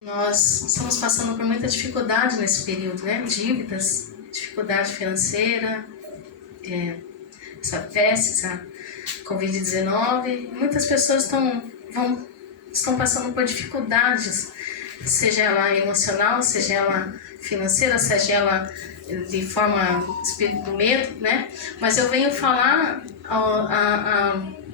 Nós estamos passando por muita dificuldade nesse período, né? Dívidas, dificuldade financeira, essa peste, essa Covid-19. Muitas pessoas estão passando por dificuldades, seja ela emocional, seja ela financeira, seja ela de forma do medo, né? Mas eu venho falar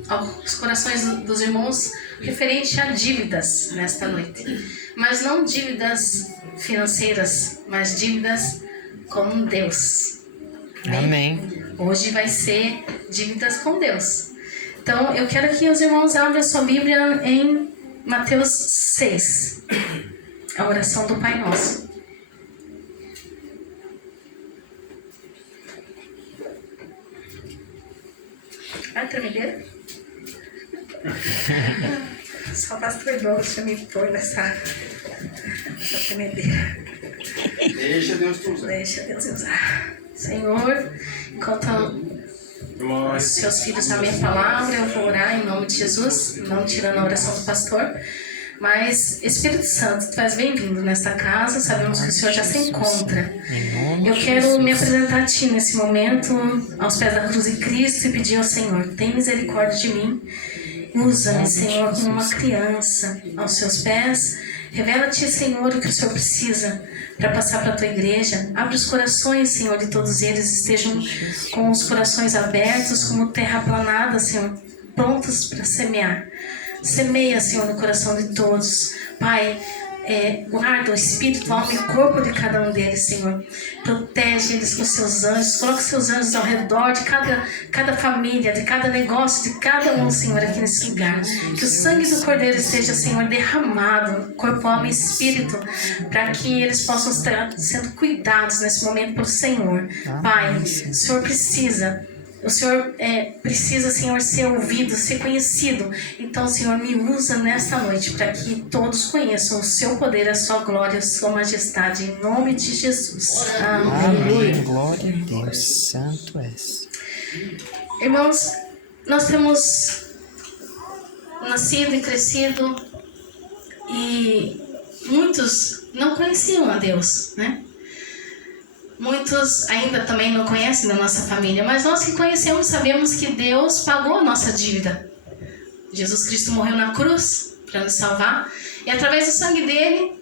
aos corações dos irmãos referente a dívidas nesta noite. Mas não dívidas financeiras, mas dívidas com Deus. Amém. Hoje vai ser dívidas com Deus. Então, eu quero que os irmãos abram a sua Bíblia em Mateus 6, a oração do Pai Nosso. Ai, tremedeira? Só pastor Douglas me pôr nessa tremedeira. Deixa Deus te usar. Deixa Deus usar. Senhor, enquanto os seus filhos na minha palavra, eu vou orar em nome de Jesus, não tirando a oração do pastor. Mas, Espírito Santo, tu és bem-vindo nesta casa, sabemos que o Senhor já se encontra. Eu quero me apresentar a Ti nesse momento, aos pés da cruz de Cristo, e pedir ao Senhor, tem misericórdia de mim. Usa-me, Senhor, como uma criança aos seus pés. Revela-te, Senhor, o que o Senhor precisa para passar para a tua igreja. Abre os corações, Senhor, de todos eles estejam com os corações abertos, como terra planada, Senhor, prontos para semear. Semeia, Senhor, no coração de todos. Pai, guarda o espírito, alma e corpo de cada um deles, Senhor. Protege eles com seus anjos. Coloque seus anjos ao redor de cada família, de cada negócio, de cada um, Senhor, aqui nesse lugar. Que o sangue do Cordeiro esteja, Senhor, derramado, corpo, alma e espírito, para que eles possam estar sendo cuidados nesse momento pelo Senhor. Pai, o Senhor precisa, Senhor, ser ouvido, ser conhecido. Então, Senhor, me usa nesta noite para que todos conheçam o seu poder, a sua glória, a sua majestade, em nome de Jesus. Amém. Glória a Deus. Santo és. Irmãos, nós temos nascido e crescido e muitos não conheciam a Deus, né? Muitos ainda também não conhecem da nossa família, mas nós que conhecemos sabemos que Deus pagou a nossa dívida. Jesus Cristo morreu na cruz para nos salvar e através do sangue dele,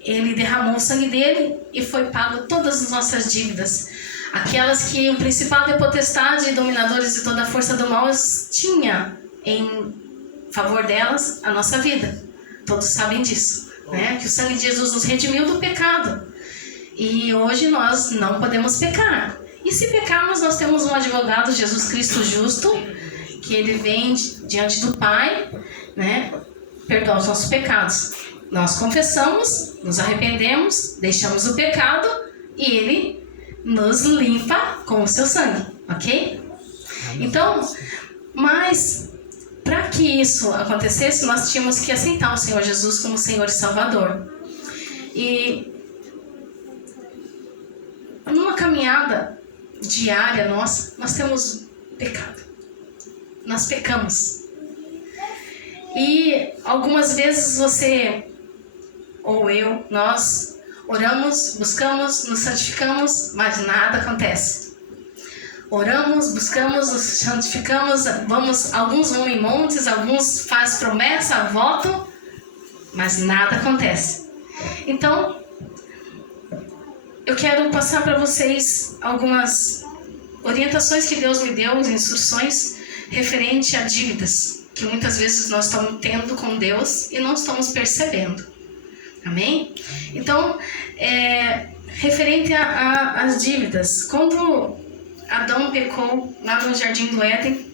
ele derramou o sangue dele e foi pago todas as nossas dívidas. Aquelas que o principado e potestade e dominadores de toda a força do mal tinha em favor delas a nossa vida. Todos sabem disso, né? Que o sangue de Jesus nos redimiu do pecado. E hoje nós não podemos pecar. E se pecarmos, nós temos um advogado, Jesus Cristo justo, que ele vem diante do Pai, né, perdoar os nossos pecados. Nós confessamos, nos arrependemos, deixamos o pecado e ele nos limpa com o seu sangue, ok? Então, mas para que isso acontecesse, nós tínhamos que aceitar o Senhor Jesus como Senhor e Salvador. E numa caminhada diária nossa, nós temos pecado. Nós pecamos. E algumas vezes você, ou eu, nós oramos, buscamos, nos santificamos, mas nada acontece. Oramos, buscamos, nos santificamos, alguns vão em montes, alguns fazem promessa, voto, mas nada acontece. Então, eu quero passar para vocês algumas orientações que Deus me deu, instruções referente a dívidas, que muitas vezes nós estamos tendo com Deus e não estamos percebendo. Amém? Então, referente às dívidas, quando Adão pecou lá no Jardim do Éden,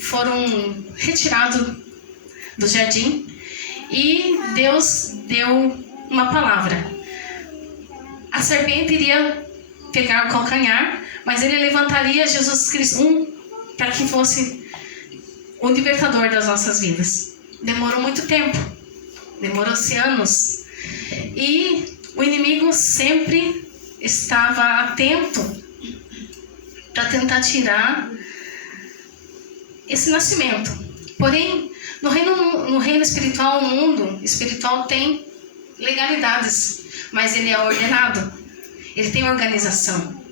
foram retirados do jardim e Deus deu uma palavra. A serpente iria pegar o calcanhar, mas ele levantaria Jesus Cristo para que fosse o libertador das nossas vidas. Demorou muito tempo, demorou-se anos. E o inimigo sempre estava atento para tentar tirar esse nascimento. Porém, No reino espiritual, o mundo espiritual tem legalidades, mas ele é ordenado, ele tem organização,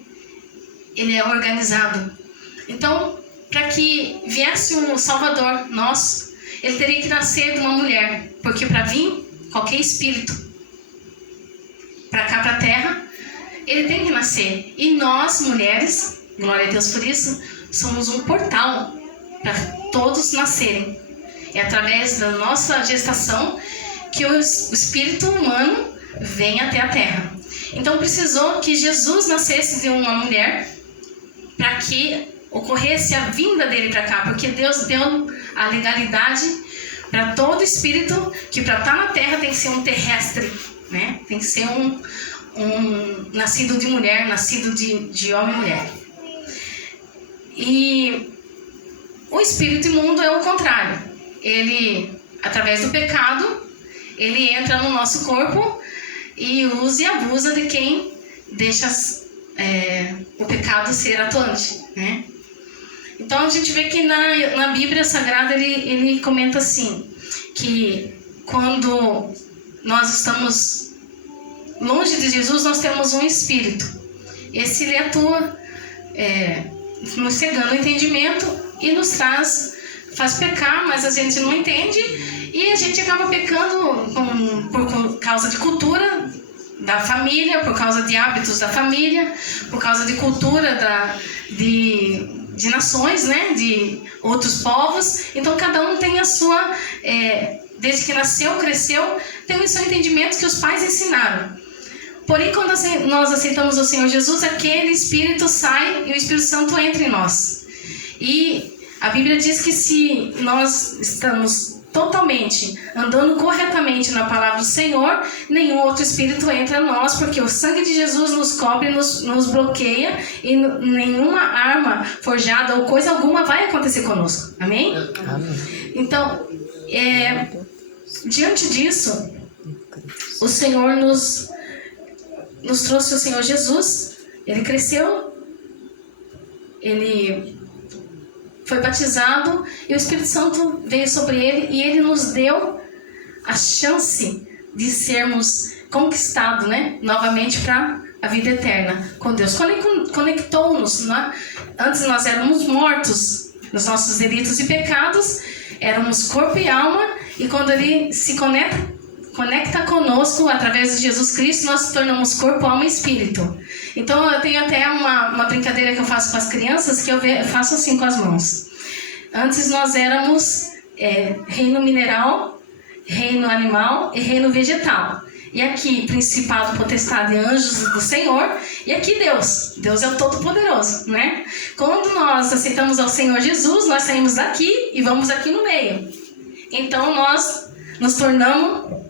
ele é organizado. Então, para que viesse um Salvador nosso, ele teria que nascer de uma mulher, porque para vir qualquer espírito para cá, para a terra, ele tem que nascer. E nós, mulheres, glória a Deus por isso, somos um portal para todos nascerem. É através da nossa gestação que o espírito humano vem até a terra. Então precisou que Jesus nascesse de uma mulher para que ocorresse a vinda dele para cá, porque Deus deu a legalidade para todo espírito que para estar na terra tem que ser um terrestre, né? Tem que ser um nascido de mulher, nascido de homem e mulher. E o espírito imundo é o contrário. Ele, através do pecado, ele entra no nosso corpo e usa e abusa de quem deixa o pecado ser atuante, né? Então a gente vê que na Bíblia Sagrada ele comenta assim, que quando nós estamos longe de Jesus, nós temos um espírito. Esse ele atua nos cegando o entendimento e nos faz pecar, mas a gente não entende e a gente acaba pecando por causa de cultura da família, por causa de hábitos da família, por causa de cultura de nações, né, de outros povos. Então cada um tem a sua, desde que nasceu, cresceu, tem o seu entendimento que os pais ensinaram. Porém, quando nós aceitamos o Senhor Jesus, aquele Espírito sai e o Espírito Santo entra em nós. E a Bíblia diz que se nós estamos totalmente andando corretamente na palavra do Senhor, nenhum outro espírito entra em nós, porque o sangue de Jesus nos cobre, nos bloqueia e nenhuma arma forjada ou coisa alguma vai acontecer conosco. Amém? Amém. Então, diante disso, o Senhor nos trouxe o Senhor Jesus. Ele cresceu, ele foi batizado e o Espírito Santo veio sobre ele e ele nos deu a chance de sermos conquistados, né, novamente para a vida eterna com Deus. Conectou-nos, né? Antes nós éramos mortos nos nossos delitos e pecados, éramos corpo e alma, e quando ele se conecta conosco através de Jesus Cristo, nós nos tornamos corpo, alma e espírito. Então eu tenho até uma brincadeira que eu faço com as crianças, que eu faço assim com as mãos. Antes nós éramos reino mineral, reino animal e reino vegetal. E aqui, principado, potestade e anjos do Senhor. E aqui Deus. Deus é o Todo-Poderoso, né? Quando nós aceitamos ao Senhor Jesus, nós saímos daqui e vamos aqui no meio. Então nós nos tornamos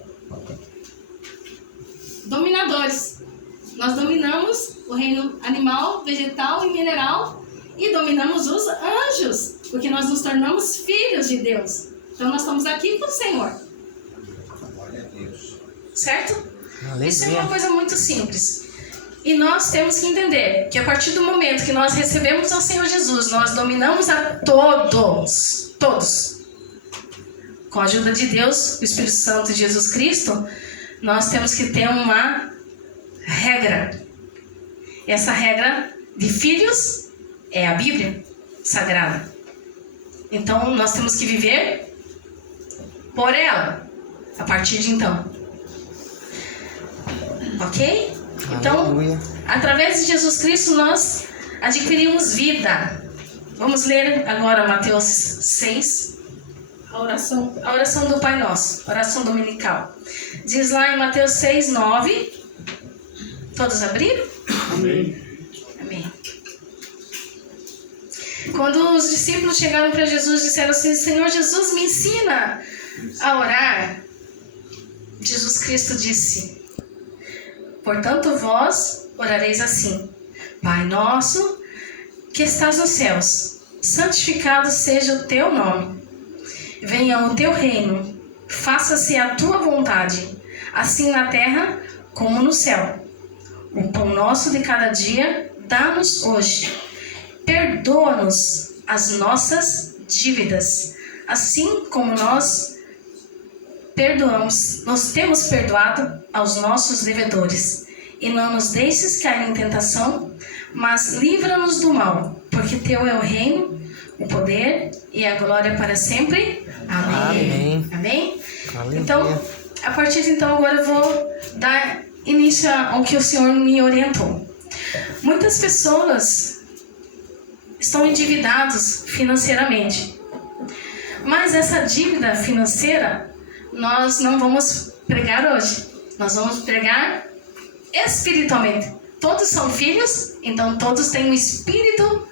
dominadores. Nós dominamos o reino animal, vegetal e mineral e dominamos os anjos, porque nós nos tornamos filhos de Deus. Então nós estamos aqui com o Senhor. Glória a Deus. Certo? Aleluia. Isso é uma coisa muito simples. E nós temos que entender que a partir do momento que nós recebemos ao Senhor Jesus, nós dominamos a todos. Com a ajuda de Deus, o Espírito Santo e Jesus Cristo, nós temos que ter uma regra. Essa regra de filhos é a Bíblia Sagrada. Então nós temos que viver por ela a partir de então. Ok? Então, Aleluia. através de Jesus Cristo nós adquirimos vida. Vamos ler agora Mateus 6, a oração do Pai Nosso, oração dominical. Diz lá em Mateus 6, 9. Todos abriram? Amém. Amém. Quando os discípulos chegaram para Jesus, disseram assim: Senhor Jesus, me ensina a orar. Jesus Cristo disse: portanto vós orareis assim: Pai nosso que estás nos céus, santificado seja o teu nome. Venha o teu reino, faça-se a tua vontade, assim na terra como no céu. O pão nosso de cada dia dá-nos hoje. Perdoa-nos as nossas dívidas, assim como nós temos perdoado aos nossos devedores. E não nos deixes cair em tentação, mas livra-nos do mal, porque teu é o reino, o poder e a glória para sempre. Amém. Amém? Aleluia. Então, a partir de então, agora eu vou dar início ao que o Senhor me orientou. Muitas pessoas estão endividadas financeiramente, mas essa dívida financeira nós não vamos pregar hoje. Nós vamos pregar espiritualmente. Todos são filhos, então todos têm um espírito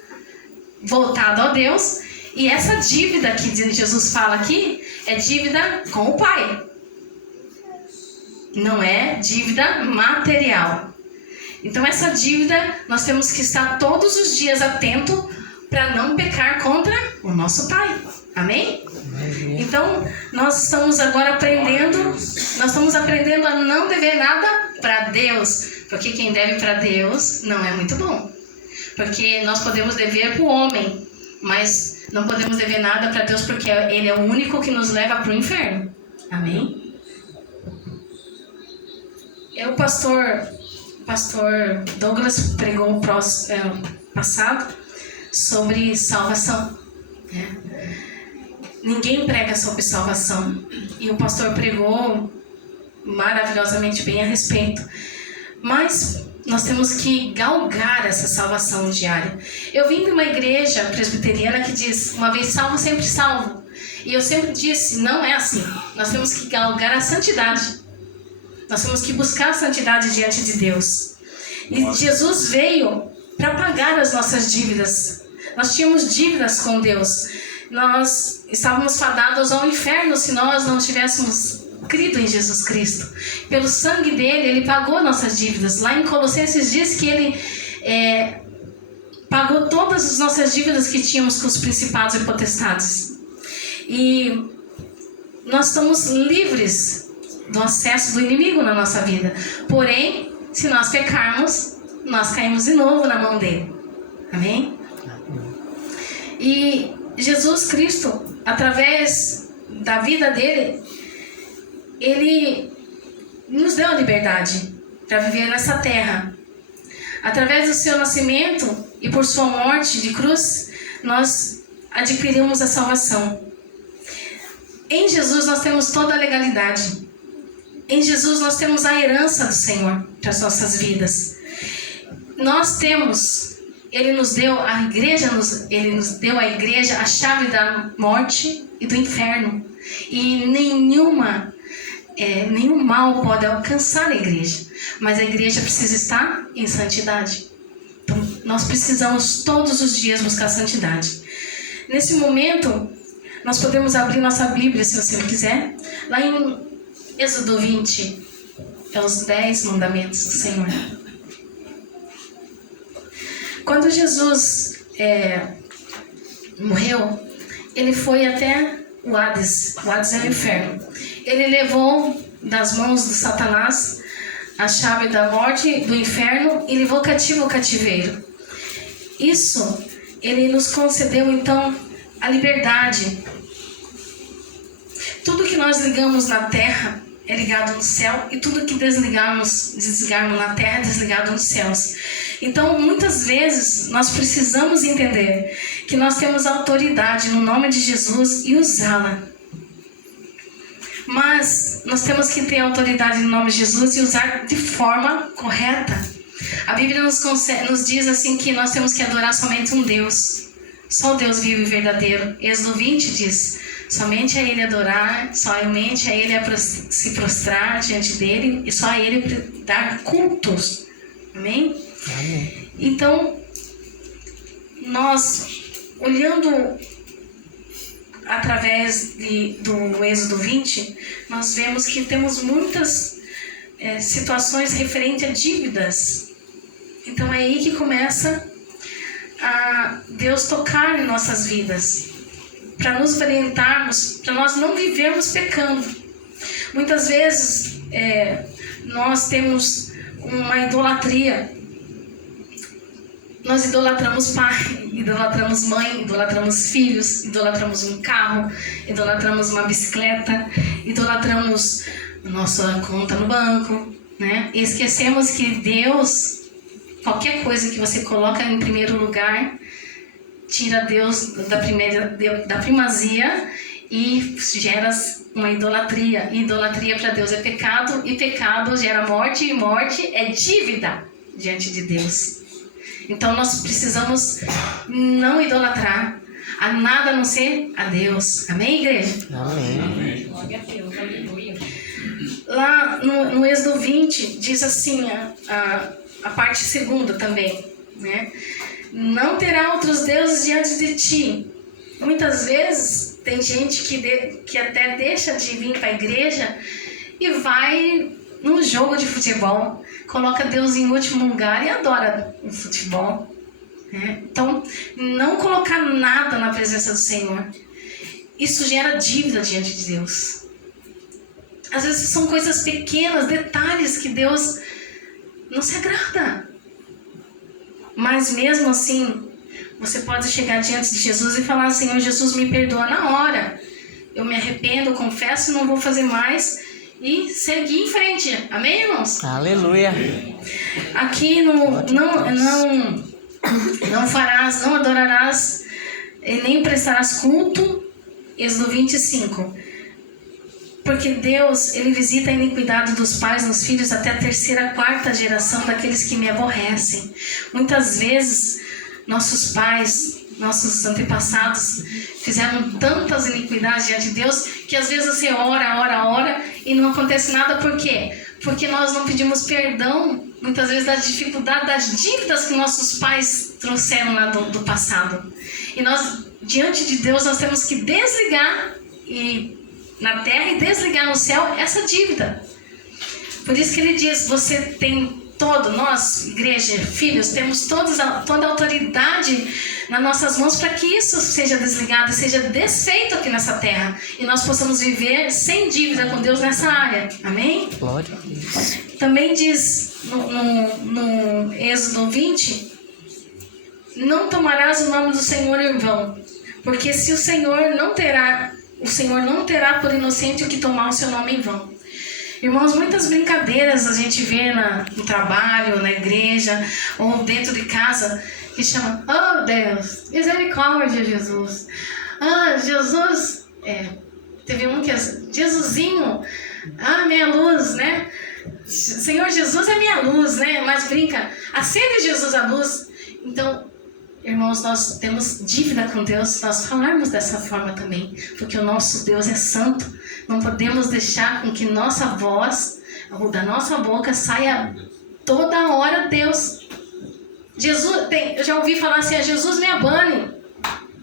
voltado a Deus. E essa dívida que Jesus fala aqui é dívida com o Pai. Não é dívida material. Então essa dívida nós temos que estar todos os dias atento para não pecar contra o nosso Pai. Amém? Então nós estamos agora aprendendo a não dever nada para Deus. Porque quem deve para Deus não é muito bom. Porque nós podemos dever para o homem, mas não podemos dever nada para Deus, porque Ele é o único que nos leva para o inferno. Amém? O pastor Douglas pregou passado sobre salvação. Ninguém prega sobre salvação. E o pastor pregou maravilhosamente bem a respeito. Mas nós temos que galgar essa salvação diária. Eu vim de uma igreja presbiteriana que diz: uma vez salvo, sempre salvo. E eu sempre disse: não é assim. Nós temos que galgar a santidade. Nós temos que buscar a santidade diante de Deus. E Jesus veio para pagar as nossas dívidas. Nós tínhamos dívidas com Deus. Nós estávamos fadados ao inferno se nós não tivéssemos crido em Jesus Cristo. Pelo sangue dele, ele pagou nossas dívidas. Lá em Colossenses diz que ele pagou todas as nossas dívidas que tínhamos com os principados e potestades. E nós estamos livres do acesso do inimigo na nossa vida. Porém, se nós pecarmos, nós caímos de novo na mão dele. Amém? E Jesus Cristo, através da vida dele, Ele nos deu a liberdade para viver nessa terra. Através do seu nascimento e por sua morte de cruz, nós adquirimos a salvação. Em Jesus nós temos toda a legalidade. Em Jesus nós temos a herança do Senhor para as nossas vidas. Ele nos deu a igreja, a chave da morte e do inferno. E nenhum mal pode alcançar a igreja, mas a igreja precisa estar em santidade. Então, nós precisamos todos os dias buscar santidade. Nesse momento, nós podemos abrir nossa Bíblia, se você quiser, lá em Êxodo 20, é os 10 mandamentos do Senhor. Quando Jesus morreu, ele foi até o Hades. O Hades é o inferno. Ele levou das mãos de Satanás a chave da morte, do inferno, e levou cativo o cativeiro. Isso, ele nos concedeu então a liberdade. Tudo que nós ligamos na terra é ligado no céu, e tudo que desligarmos na terra é desligado nos céus. Então, muitas vezes, nós precisamos entender que nós temos autoridade no nome de Jesus e usá-la. Mas nós temos que ter autoridade no nome de Jesus e usar de forma correta. A Bíblia nos diz assim que nós temos que adorar somente um Deus. Só o Deus vivo e verdadeiro. Êxodo 20 diz: somente a Ele adorar, somente a Ele se prostrar diante dEle e só a Ele dar cultos. Amém? Amém. Então, nós, olhando através do Êxodo 20, nós vemos que temos muitas situações referentes a dívidas. Então é aí que começa a Deus tocar em nossas vidas, para nos orientarmos, para nós não vivermos pecando. Muitas vezes nós temos uma idolatria. Nós idolatramos pai, idolatramos mãe, idolatramos filhos, idolatramos um carro, idolatramos uma bicicleta, idolatramos nossa conta no banco, né? E esquecemos que Deus, qualquer coisa que você coloca em primeiro lugar, tira Deus da primazia e gera uma idolatria. E idolatria para Deus é pecado, e pecado gera morte, e morte é dívida diante de Deus. Então nós precisamos não idolatrar a nada a não ser a Deus. Amém, igreja? Amém. Glória a Deus, aleluia. Lá no Êxodo 20 diz assim, a parte segunda também, né? Não terá outros deuses diante de ti. Muitas vezes tem gente que até deixa de vir para a igreja e vai num jogo de futebol, coloca Deus em último lugar e adora o futebol, né? Então, não colocar nada na presença do Senhor, isso gera dívida diante de Deus. Às vezes são coisas pequenas, detalhes que Deus não se agrada. Mas mesmo assim, você pode chegar diante de Jesus e falar: Senhor Jesus, me perdoa na hora. Eu me arrependo, confesso e não vou fazer mais. E seguir em frente. Amém, irmãos? Aleluia. Aqui não farás, não adorarás e nem prestarás culto. Êxodo 25. Porque Deus, Ele visita a iniquidade dos pais nos filhos até a terceira, quarta geração daqueles que me aborrecem. Muitas vezes, nossos pais, nossos antepassados fizeram tantas iniquidades diante de Deus que às vezes você ora e não acontece nada. Por quê? Porque nós não pedimos perdão, muitas vezes, das dificuldades, das dívidas que nossos pais trouxeram lá do passado. E nós, diante de Deus, nós temos que desligar na terra e desligar no céu essa dívida. Por isso que ele diz: você tem nós, igreja, filhos, temos toda a autoridade nas nossas mãos para que isso seja desligado e seja desfeito aqui nessa terra. E nós possamos viver sem dívida com Deus nessa área. Amém? Glória a Deus. Também diz no Êxodo 20: não tomarás o nome do Senhor em vão, porque se o Senhor não terá por inocente o que tomar o seu nome em vão. Irmãos, muitas brincadeiras a gente vê no trabalho, na igreja ou dentro de casa que chama: oh Deus, misericórdia, Jesus. Jesus, teve um que é Jesusinho, minha luz, né? Senhor Jesus é minha luz, né? Mas brinca, acende Jesus a luz. Então, irmãos, nós temos dívida com Deus, nós falarmos dessa forma também, porque o nosso Deus é santo. Não podemos deixar com que nossa voz, ou da nossa boca, saia toda hora Deus. Jesus, eu já ouvi falar assim: Jesus me abane.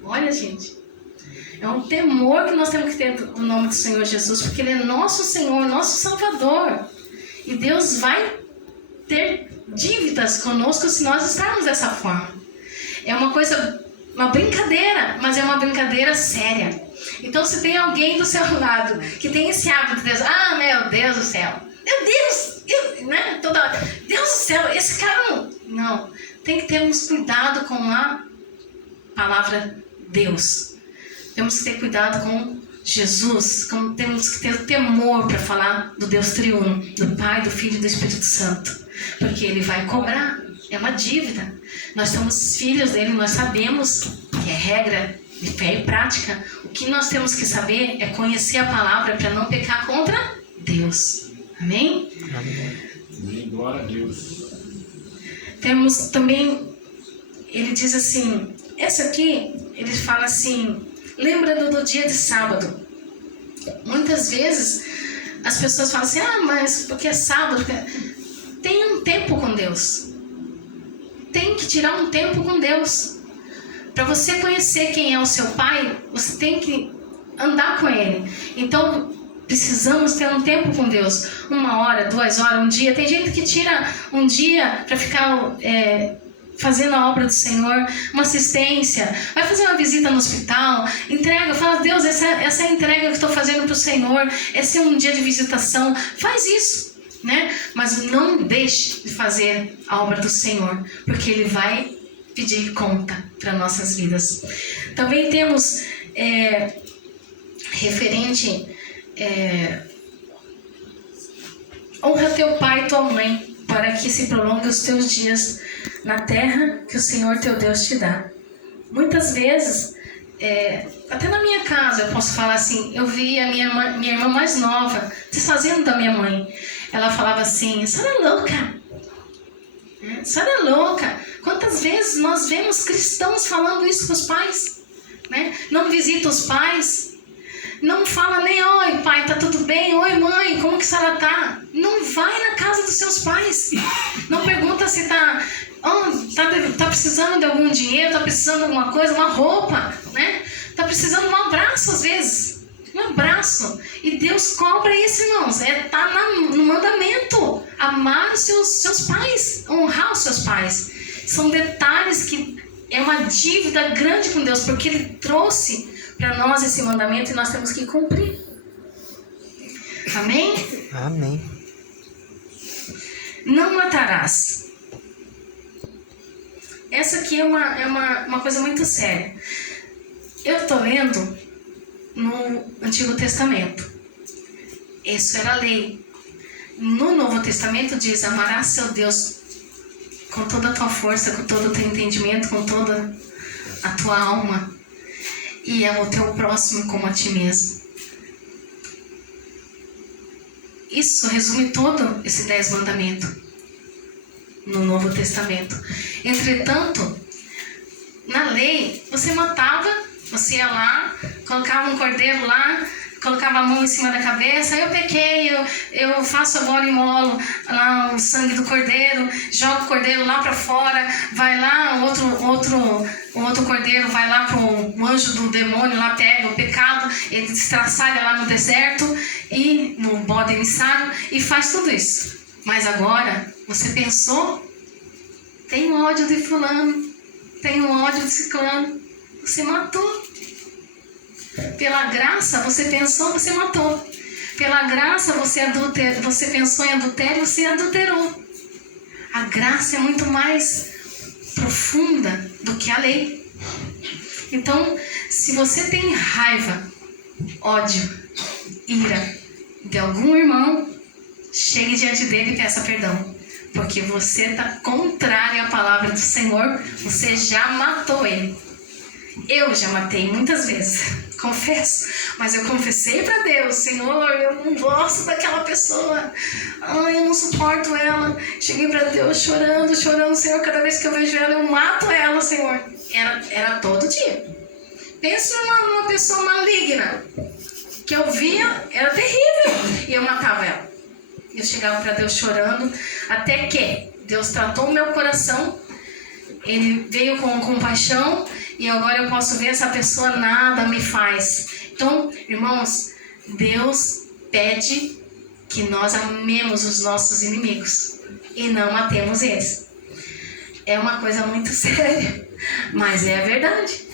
Olha, gente, é um temor que nós temos que ter do nome do Senhor Jesus, porque Ele é nosso Senhor, nosso Salvador. E Deus vai ter dívidas conosco se nós estarmos dessa forma. É uma brincadeira, mas é uma brincadeira séria. Então, se tem alguém do seu lado que tem esse hábito de Deus: meu Deus do céu, meu Deus, né? Toda hora, Deus do céu, esse cara não. Tem que termos cuidado com a palavra Deus. Temos que ter cuidado com Jesus, temos que ter temor para falar do Deus triuno, do Pai, do Filho e do Espírito Santo, porque Ele vai cobrar. É uma dívida. Nós somos filhos dele, nós sabemos que é regra de fé e prática. O que nós temos que saber é conhecer a palavra para não pecar contra Deus. Amém? Amém. Glória a Deus. Temos também, ele diz assim, essa aqui, ele fala assim: lembra do dia de sábado. Muitas vezes as pessoas falam assim: mas porque é sábado? Tem um tempo com Deus. Tem que tirar um tempo com Deus. Para você conhecer quem é o seu Pai, você tem que andar com Ele. Então, precisamos ter um tempo com Deus. 1 hora, 2 horas, um dia. Tem gente que tira um dia para ficar fazendo a obra do Senhor, uma assistência. Vai fazer uma visita no hospital, entrega, fala: Deus, essa é a entrega que eu estou fazendo para o Senhor. Esse é um dia de visitação. Faz isso. Né? Mas não deixe de fazer a obra do Senhor, porque Ele vai pedir conta para nossas vidas. Também temos referente, honra teu pai e tua mãe, para que se prolongue os teus dias na terra que o Senhor teu Deus te dá. Muitas vezes, até na minha casa, eu posso falar assim, eu vi a minha irmã mais nova desfazendo da minha mãe. Ela falava assim, a senhora é louca. A senhora é louca. Quantas vezes nós vemos cristãos falando isso com os pais? Né? Não visita os pais. Não fala nem, oi pai, tá tudo bem? Oi mãe, como que a senhora tá? Não vai na casa dos seus pais. Não pergunta se tá precisando de algum dinheiro, tá precisando de alguma coisa, uma roupa, né? Tá precisando de um abraço às vezes. Um abraço. E Deus cobra isso, irmãos. Tá no mandamento. Amar os seus pais. Honrar os seus pais. São detalhes que é uma dívida grande com Deus, porque Ele trouxe para nós esse mandamento e nós temos que cumprir. Amém? Amém. Não matarás. Essa aqui é uma coisa muito séria. Eu estou lendo no Antigo Testamento. Isso era lei. No Novo Testamento diz, amarás seu Deus com toda a tua força, com todo o teu entendimento, com toda a tua alma, e o teu próximo como a ti mesmo. Isso resume todo esse 10 mandamentos no Novo Testamento. Entretanto, na lei, você matava, você ia lá, colocava um cordeiro lá, colocava a mão em cima da cabeça, eu pequei, eu faço agora, imolo lá o sangue do cordeiro, jogo o cordeiro lá para fora, vai lá, o outro cordeiro vai lá para o anjo do demônio, lá pega o pecado, ele destraçalha lá no deserto, e no bode emissário, e faz tudo isso. Mas agora, você pensou, tem ódio de fulano, tem ódio de ciclano, você matou. Pela graça, você pensou, você matou. Pela graça, você pensou em adultério, você adulterou. A graça é muito mais profunda do que a lei. Então, se você tem raiva, ódio, ira de algum irmão, chegue diante dele e peça perdão. Porque você está contrário à palavra do Senhor, você já matou ele. Eu já matei muitas vezes, confesso, mas eu confessei para Deus, Senhor, eu não gosto daquela pessoa, eu não suporto ela. Cheguei para Deus chorando, Senhor, cada vez que eu vejo ela, eu mato ela, Senhor. Era todo dia. Pensa numa pessoa maligna, que eu via, era terrível, e eu matava ela. Eu chegava para Deus chorando, até que Deus tratou o meu coração, Ele veio com compaixão, e agora eu posso ver essa pessoa nada me faz. Então, irmãos, Deus pede que nós amemos os nossos inimigos e não matemos eles. É uma coisa muito séria, mas é a verdade.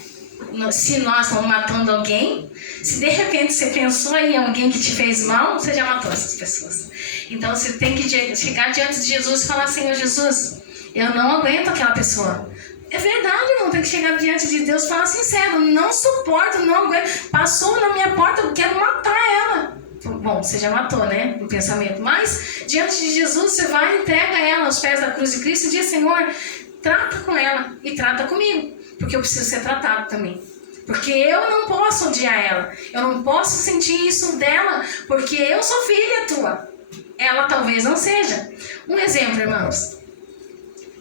Se nós estamos matando alguém, se de repente você pensou em alguém que te fez mal, você já matou essas pessoas. Então você tem que chegar diante de Jesus e falar, Senhor Jesus, eu não aguento aquela pessoa. É verdade, irmão, tem que chegar diante de Deus e falar sincero, não suporto, não aguento, passou na minha porta, eu quero matar ela. Bom, você já matou, né, no pensamento, mas diante de Jesus você vai e entrega ela aos pés da cruz de Cristo e diz, Senhor, trata com ela e trata comigo, porque eu preciso ser tratado também. Porque eu não posso odiar ela, eu não posso sentir isso dela, porque eu sou filha tua, ela talvez não seja. Um exemplo, irmãos,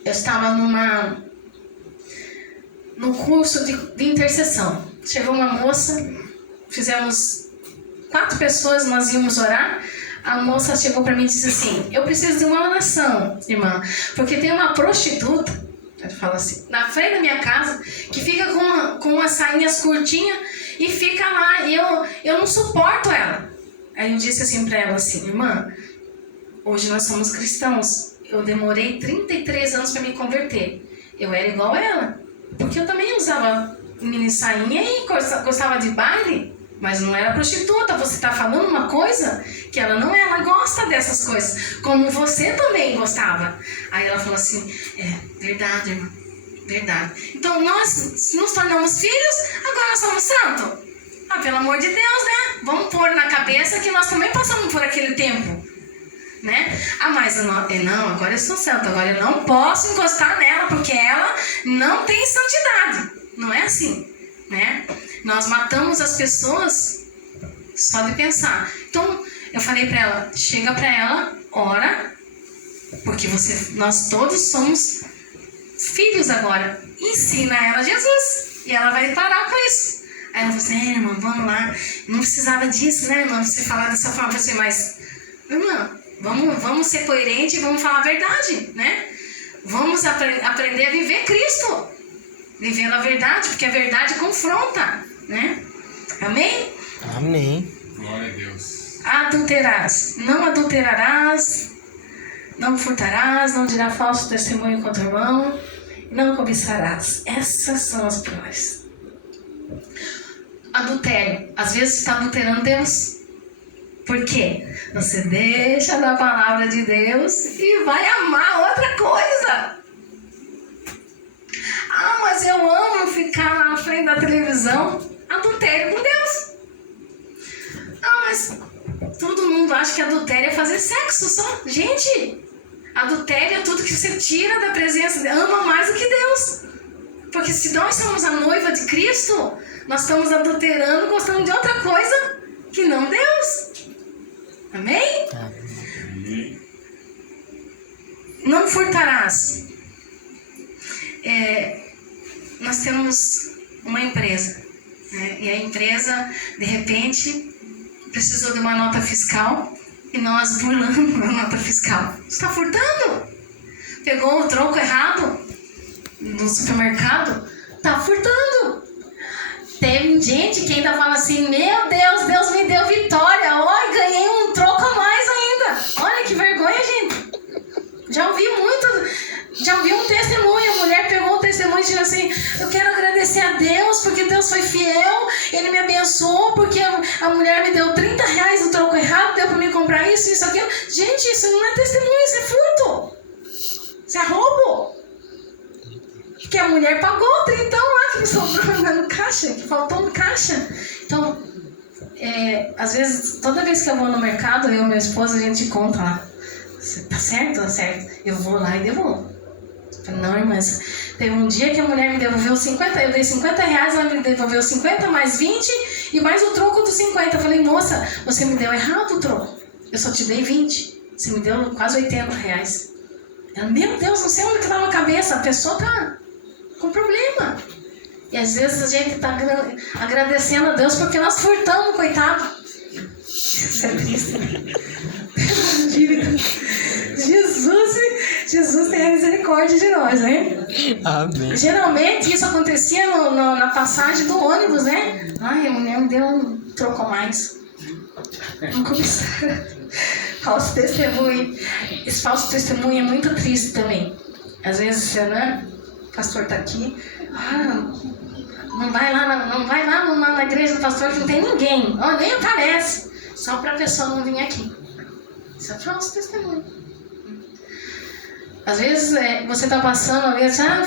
eu estava no curso de intercessão. Chegou uma moça, fizemos 4 pessoas, nós íamos orar. A moça chegou para mim e disse assim, eu preciso de uma oração, irmã, porque tem uma prostituta, ela fala assim, na frente da minha casa, que fica com umas sainhas curtinhas e fica lá, e eu não suporto ela. Aí eu disse assim para ela assim, irmã, hoje nós somos cristãos, eu demorei 33 anos para me converter, eu era igual a ela, porque eu também usava mini sainha e gostava de baile, mas não era prostituta. Você está falando uma coisa que ela não é, ela gosta dessas coisas, como você também gostava. Aí ela falou assim, é verdade, irmã, Verdade. Então nós nos tornamos filhos, agora nós somos santos. Pelo amor de Deus, né? Vamos pôr na cabeça que nós também passamos por aquele tempo, né? Mas não, agora eu sou santo, agora eu não posso encostar nela porque ela não tem santidade. Não é assim, né? Nós matamos as pessoas só de pensar. Então eu falei pra ela, chega pra ela, ora, porque nós todos somos filhos agora. Ensina ela Jesus e ela vai parar com isso. Aí ela falou assim, irmã, vamos lá. Não precisava disso, né, irmã? Você falar dessa forma. Eu falei assim, mas, irmã, vamos ser coerentes e vamos falar a verdade, né? Vamos aprender a viver Cristo. Vivendo a verdade, porque a verdade confronta, né? Amém? Amém. Glória a Deus. Não adulterarás, não furtarás, não dirá falso testemunho contra o irmão, não cobiçarás. Essas são as piores. Adultério. Às vezes você está adulterando Deus. Por quê? Você deixa da palavra de Deus e vai amar outra coisa. Mas eu amo ficar na frente da televisão. Adultério com Deus. Mas todo mundo acha que adultério é fazer sexo só. Gente, adultério é tudo que você tira da presença de Deus. Ama mais do que Deus. Porque se nós somos a noiva de Cristo, nós estamos adulterando, gostando de outra coisa que não Deus. Amém? Amém. Não furtarás. Nós temos uma empresa, né? E a empresa, de repente, precisou de uma nota fiscal e nós burlamos a nota fiscal. Você está furtando? Pegou o troco errado no supermercado? Está furtando. Tem gente que ainda fala assim, meu Deus, Deus me deu vitória, olha, ganhei um troco a mais ainda. Olha que vergonha, gente. Já ouvi um testemunho, a mulher pegou um testemunho e disse assim, eu quero agradecer a Deus, porque Deus foi fiel, Ele me abençoou, porque a mulher me deu R$30 do troco errado, deu para mim comprar isso, aquilo. Gente, isso não é testemunho, isso é furto. Isso é roubo. Porque a mulher pagou o R$30 lá que sobrou no caixa, que faltou no caixa. Então, às vezes, toda vez que eu vou no mercado, eu e meu esposo, a gente conta lá. Tá certo? Tá certo. Eu vou lá e devolvo. Não, irmãs. Teve um dia que a mulher me devolveu 50, eu dei R$50, ela me devolveu 50, mais 20 e mais o troco dos 50. Eu falei, moça, você me deu errado o troco. Eu só te dei 20. Você me deu quase R$80. Ela, meu Deus, não sei onde que tá na cabeça. A pessoa tá com problema. E às vezes a gente tá agradecendo a Deus porque nós furtamos, coitado. Isso é triste. Jesus tem a misericórdia de nós, né? Amém. Geralmente isso acontecia na passagem do ônibus, né? Ai, a mulher me deu um troco a mais. Não cobiçar. Falso testemunho. Esse falso testemunho é muito triste também. Às vezes, né? O pastor tá aqui. Não vai lá na igreja do pastor que não tem ninguém. Nem aparece. Só para a pessoa não vir aqui. Isso é falso testemunho. Às vezes você está passando,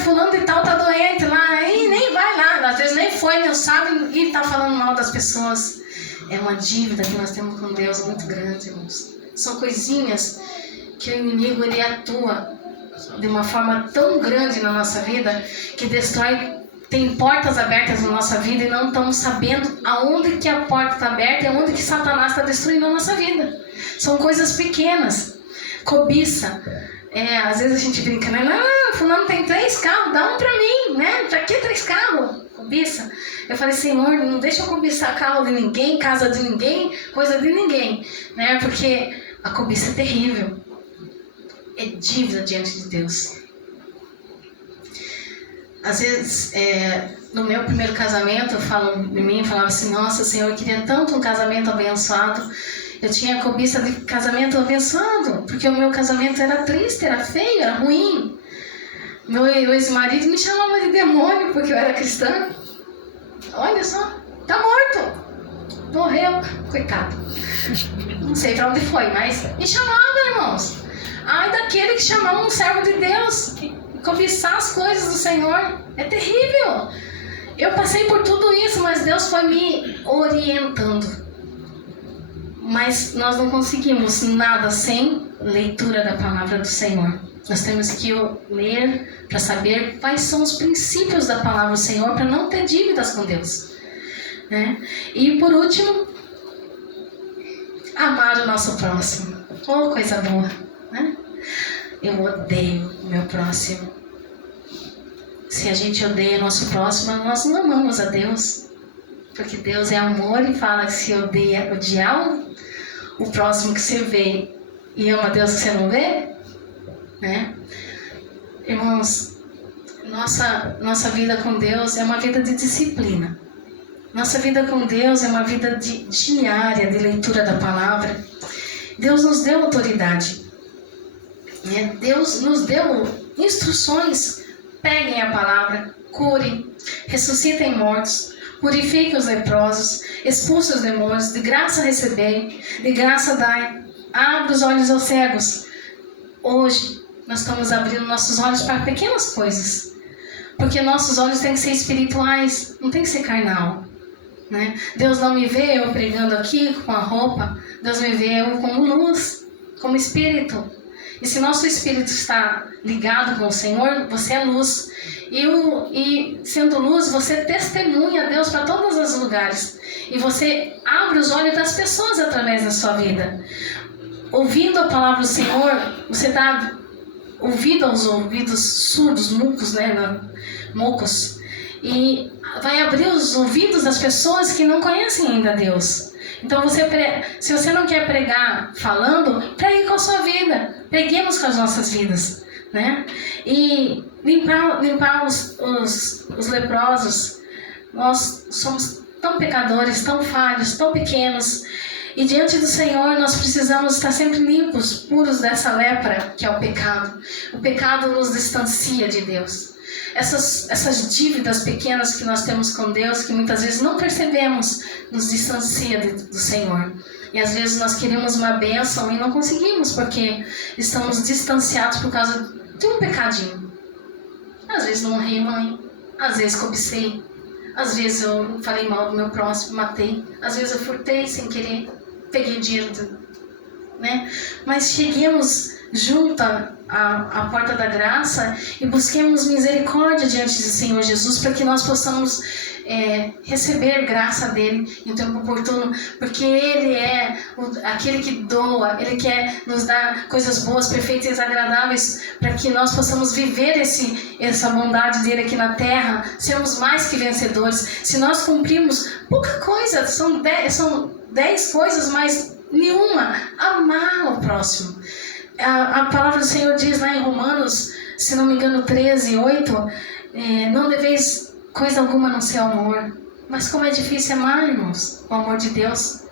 fulano de tal está doente lá, e nem vai lá. Às vezes nem foi, não sabe, e está falando mal das pessoas. É uma dívida que nós temos com Deus muito grande, irmãos. São coisinhas que o inimigo ele atua de uma forma tão grande na nossa vida que destrói. Tem portas abertas na nossa vida e não estamos sabendo aonde que a porta está aberta e aonde que Satanás está destruindo a nossa vida. São coisas pequenas. Cobiça. Às vezes a gente brinca, né? Não, fulano tem 3 carros, dá um pra mim, né? Pra que 3 carros? Cobiça. Eu falei, Senhor, não deixa eu cobiçar carro de ninguém, casa de ninguém, coisa de ninguém, né? Porque a cobiça é terrível. É dívida diante de Deus. Às vezes, no meu primeiro casamento, eu falava assim, nossa, Senhor, eu queria tanto um casamento abençoado. Eu tinha cobiça de casamento abençoado, porque o meu casamento era triste, era feio, era ruim. Meu ex-marido me chamava de demônio, porque eu era cristã. Olha só, tá morto. Morreu, coitado. Não sei pra onde foi, mas me chamava, irmãos. Ai, daquele que chamava um servo de Deus, Cobiçar as coisas do Senhor é terrível. Eu passei por tudo isso, mas Deus foi me orientando. Mas nós não conseguimos nada sem leitura da palavra do Senhor. Nós temos que ler para saber quais são os princípios da palavra do Senhor, para não ter dívidas com Deus, né? E por último, amar o nosso próximo. Oh, coisa boa, né? Eu odeio o meu próximo. Se a gente odeia o nosso próximo, nós não amamos a Deus. Porque Deus é amor e fala que se odiar o próximo que você vê e ama a Deus que você não vê, né? Irmãos, nossa vida com Deus é uma vida de disciplina. Nossa vida com Deus é uma vida diária de leitura da palavra. Deus nos deu autoridade, né? Deus nos deu instruções. Peguem a palavra, curem, ressuscitem mortos, purifiquem os leprosos, expulsem os demônios, de graça recebei, de graça dai, abre os olhos aos cegos. Hoje nós estamos abrindo nossos olhos para pequenas coisas, porque nossos olhos têm que ser espirituais, não tem que ser carnal, né? Deus não me vê eu pregando aqui com a roupa, Deus me vê eu como luz, como espírito. E se nosso espírito está ligado com o Senhor, você é luz. E sendo luz, você testemunha a Deus para todos os lugares. E você abre os olhos das pessoas através da sua vida. Ouvindo a palavra do Senhor, você está ouvindo aos ouvidos surdos, mucos, né? Mocos. E vai abrir os ouvidos das pessoas que não conhecem ainda Deus. Então, se você não quer pregar falando, pregue com a sua vida. Preguemos com as nossas vidas, né? E limpar os leprosos. Nós somos tão pecadores, tão falhos, tão pequenos. E diante do Senhor, nós precisamos estar sempre limpos, puros dessa lepra, que é o pecado. O pecado nos distancia de Deus. Essas dívidas pequenas que nós temos com Deus, que muitas vezes não percebemos, nos distancia do Senhor. E às vezes nós queremos uma bênção e não conseguimos, porque estamos distanciados por causa de um pecadinho. Às vezes não honrei mãe, às vezes cobicei, às vezes eu falei mal do meu próximo, matei, às vezes eu furtei sem querer, peguei dinheiro, né? Mas cheguemos junto à porta da graça e busquemos misericórdia diante do Senhor Jesus, para que nós possamos receber graça dele em tempo oportuno, porque ele é aquele que doa, ele quer nos dar coisas boas, perfeitas e agradáveis, para que nós possamos viver essa bondade dele aqui na terra, sermos mais que vencedores. Se nós cumprirmos pouca coisa, são 10 coisas, mas nenhuma, amar o próximo. A palavra do Senhor diz lá em Romanos, se não me engano 13:8, não deveis coisa alguma não ser amor. Mas como é difícil amar, irmãos, o amor de Deus.